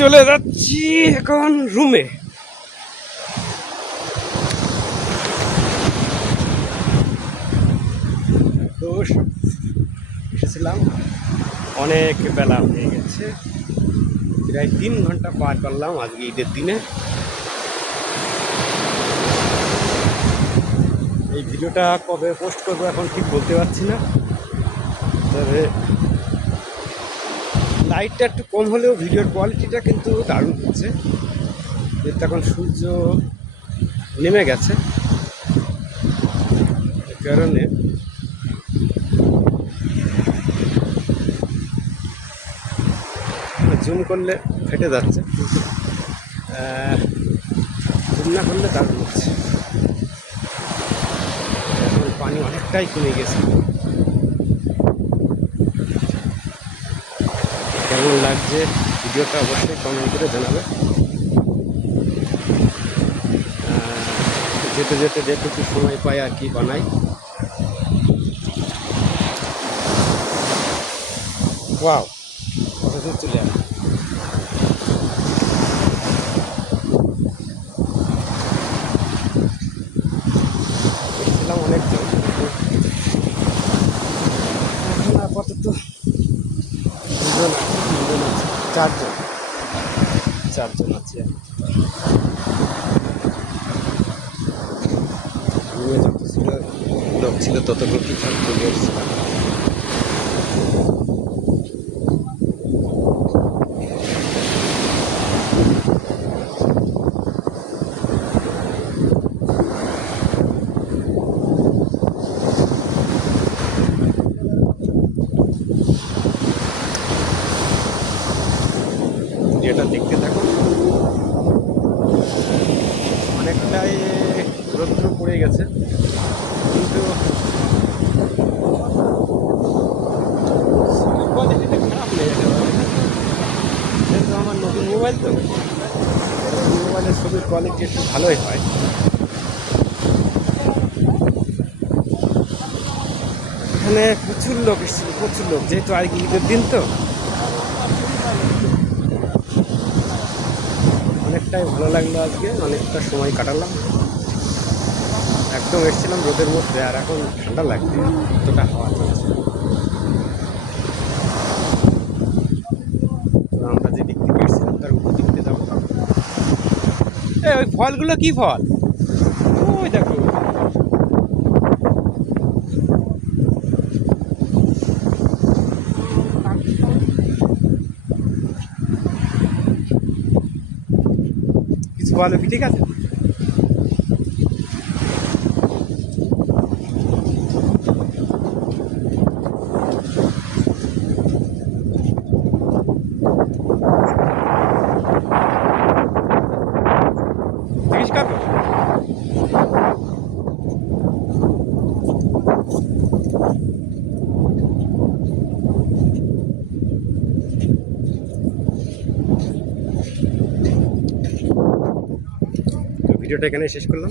চলে যাচ্ছি এখন রুমে। তো এসেছিলাম, অনেক বেলা হয়ে গেছে, প্রায় 3 ঘন্টা পার করলাম আজকে ঈদের দিনে। এই ভিডিওটা কবে পোস্ট করবো এখন ঠিক বলতে পারছি না, তবে লাইটটা একটু কম হলেও ভিডিওর কোয়ালিটিটা কিন্তু দারুণ হচ্ছে। যেহেতু এখন সূর্য নেমে গেছে, এ কারণে জুম করলে ফেটে যাচ্ছে, কিন্তু জুম না করলে দারুণ হচ্ছে। এখন পানি অনেকটাই কমে গেছে। কেমন লাগছে ভিডিওটা অবশ্যই কমেন্ট করে জানাবে। যেতে যেতে যেটুকু সময় পাই আর কি বানাই। ওয়াও, কত দূর চলে আসে। এসেছিলাম অনেকজন, এখন আপাতত দুজন আছে, চারজন আছে। রুমে যত ছিল লোক ছিল ততটুকুই চলে এসেছিলাম। যেটা দেখতে থাকুন, অনেকটাই রৌদ্র পড়ে গেছে, কিন্তু কোয়ালিটিটা খারাপ নেই। যেহেতু আমার নতুন মোবাইল, তো মোবাইলের ছবির কোয়ালিটি একটু ভালোই হয়। এখানে প্রচুর লোক এসেছিল, প্রচুর লোক, যেহেতু আর কি ঈদের দিন, তো অনেকটাই ভালো লাগলো। আজকে অনেকটা সময় কাটালাম। একদম এসেছিলাম রোদের মধ্যে, আর এখন ঠান্ডা লাগছে, এতটা হাওয়া চলছে। তো আমরা যে দিক থেকে এসেছিলাম তার উপর দিক থেকে যাবো। ওই ফলগুলো কি ফল? ওই দেখো, কিছু ভালো কি ঠিক আছে? জিজ্ঞেস করবো। তো ভিডিওটা এখানে শেষ করলাম।